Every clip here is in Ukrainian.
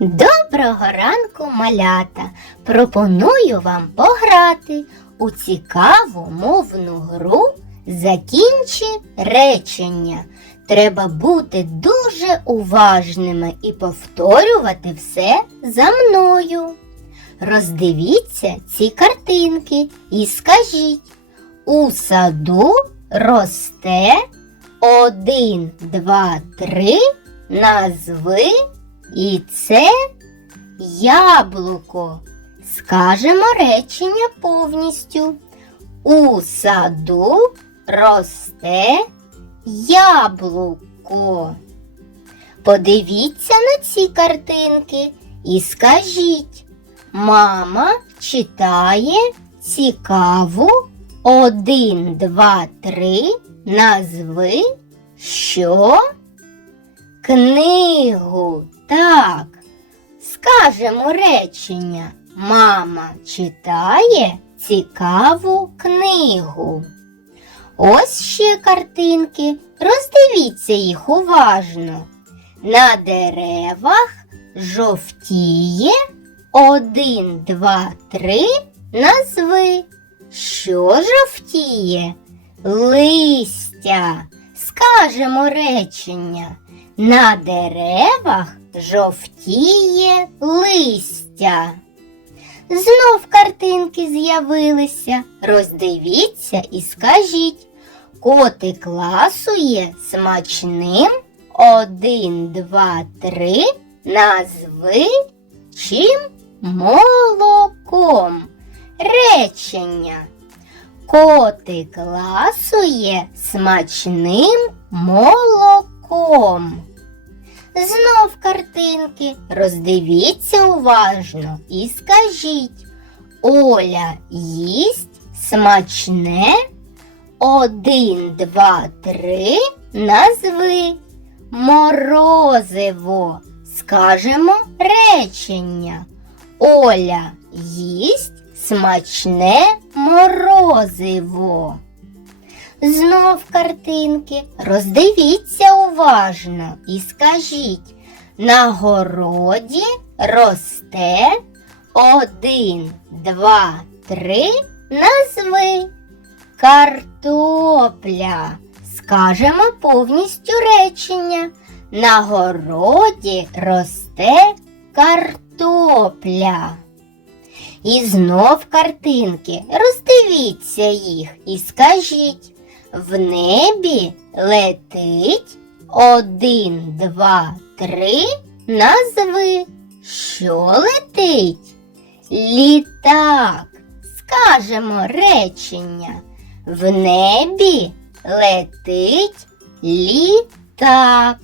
Доброго ранку, малята! Пропоную вам пограти у цікаву мовну гру Закінчи речення. Треба бути дуже уважними і повторювати все за мною. Роздивіться ці картинки і скажіть: у саду росте один, два, три, назви і це яблуко. Скажемо речення повністю. У саду росте яблуко. Подивіться на ці картинки і скажіть. Мама читає цікаву один, два, три. Назви що? Книгу. Так. Скажемо речення. Мама читає цікаву книгу. Ось ще картинки. Роздивіться їх уважно. На деревах жовтіє один, два, три. Назви. Що жовтіє? Листя. Скажемо речення. На деревах жовтіє листя. Знов картинки з'явилися. Роздивіться і скажіть. Котик ласує смачним. Один, два, три. Назви чим молоком. Речення. Котик ласує смачним молоком. Знов картинки. Роздивіться уважно і скажіть. Оля їсть смачне. Один, два, три. Назви. Морозиво. Скажемо речення. Оля їсть смачне морозиво. Знов картинки. Роздивіться уважно і скажіть. На городі росте один, два, три. Назви. Картопля. Скажемо повністю речення. На городі росте картопля. І знов картинки. Роздивіться їх і скажіть. В небі летить один, два, три. Назви. Що летить? Літак. Скажемо речення. В небі летить літак.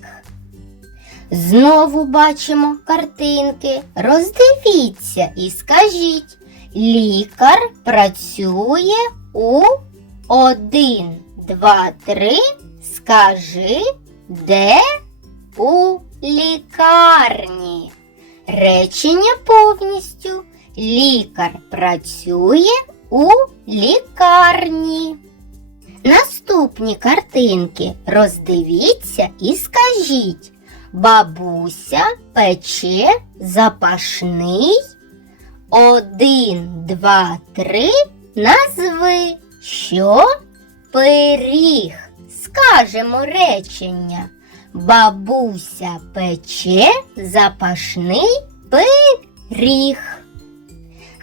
Знову бачимо картинки. Роздивіться і скажіть. Лікар працює у один, два, три. Скажи, де у лікарні. Речення повністю. Лікар працює у лікарні. Наступні картинки роздивіться і скажіть. Бабуся пече запашний. Один, два, три. Назви. Що? Пиріг. Скажемо речення. Бабуся пече запашний пиріг.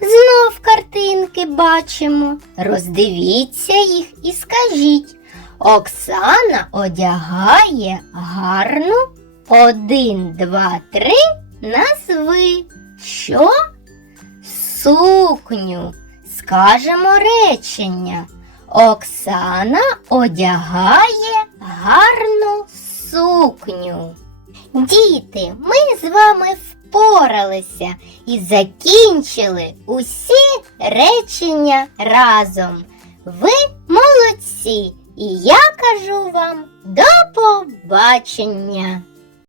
Знов картинки бачимо. Роздивіться їх і скажіть. Оксана одягає гарну один, два, три. Назви. Що? Сукню. Скажемо речення. Оксана одягає гарну сукню. Діти, ми з вами впоралися і закінчили усі речення разом. Ви молодці, і я кажу вам до побачення!